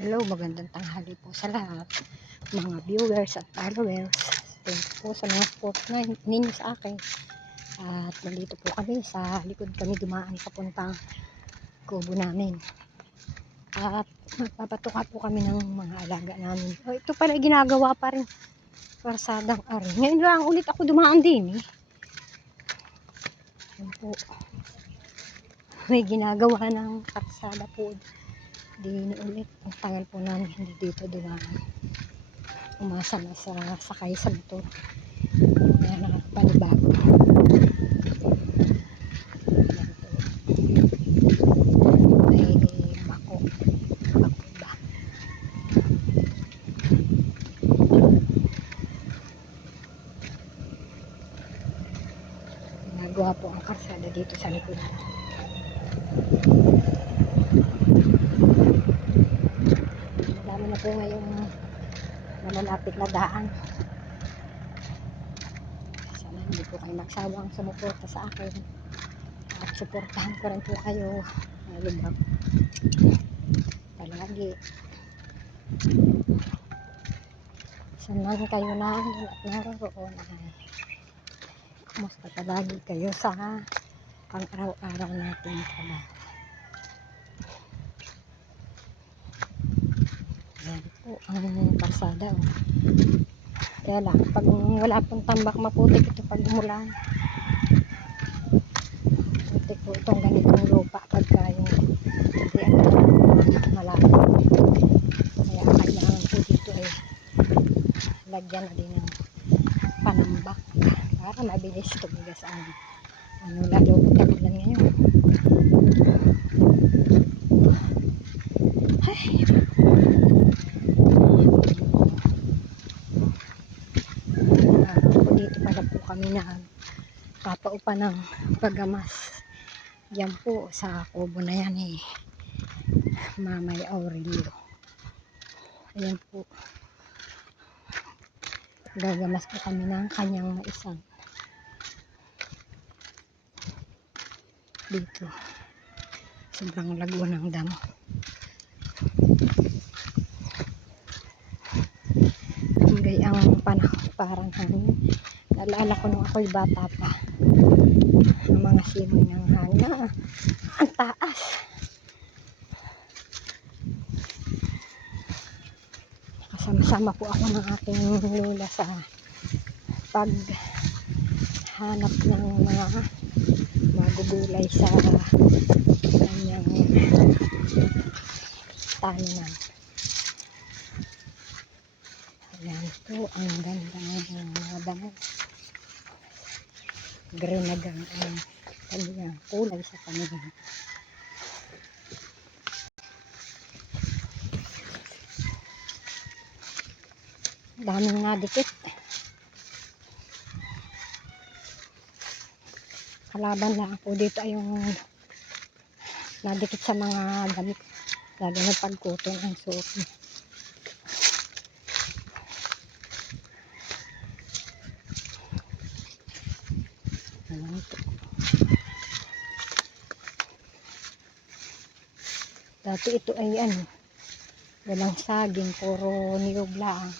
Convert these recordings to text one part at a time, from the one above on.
Hello, magandang tanghali po sa lahat, mga viewers at followers. Thank you po sa mga support ninyo sa akin. At nandito po kami sa likod kami dumaan papuntang kubo namin. At magpapatuka po kami ng mga alaga namin. O, ito pala ginagawa pa rin karsadang ari. Ngayon lang ulit ako dumaan din eh. Yan po. May ginagawa ng karsada po. Di ulit. Ang tagal po namin hindi dito dumaan. Umasa na sa sakay sa motor. Kaya nakapanibago. May bako. Bako ba? Ginagawa po ang karsada dito sa likod. Madami na po ngayong malalapit na daan. Sana hindi po kayo magsawang sumuporta sa akin. At suportahan ko rin po kayo. Lubak. Palagi. Saan man kayo nandun at naroon ay kumusta palagi kayo sa pang-araw-araw natin trabaho. Yan po ang pasada. Kaya lang, pag wala pong tambak, maputik ito pag umulan. Maputik po itong ganitong lupa pagka yung hindi malapit. Kaya kailangan po dito ay lagyan na din ng panambak para mabilis tumigas ang lalo po tagulan ngayon. Ay, dito pala po kami na papaupa ng pagamas. Yan po sa kubo na yan eh, Mamay Aurelio. Ayan po, gagamas po kami ng kanyang maisan dito. Sobrang lago ng damo. Ang panahon parang hangin. Naalala ko nung ako'y bata pa, ang mga simoy ng hangin ang taas. Kasama-sama po ako ng aking lola sa paghanap ng mga magugulay sa kanyang taniman. Ayan po, ang ganda ng mga damo. Green na gang ang kanyang kulay sa paningin. Daming nadikit. Kalaban lang po dito ay yung nadikit sa mga damit. Lalo na pagkuton ang suot mo. Dati ito ay walang saging, puro niyog lang.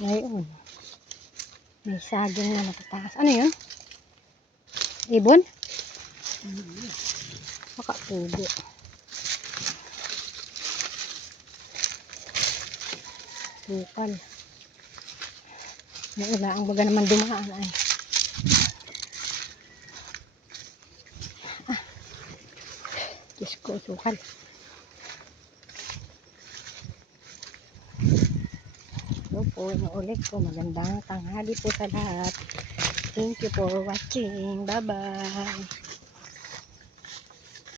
Ngayon may saging na natataas. Ano yun? Ibon? Makapugo. Bukal. Naula ang baga naman dumaan ay. Diyos ko, sukal. So po, inuulit ko, magandang tanghali po sa lahat. Thank you for watching. Bye-bye.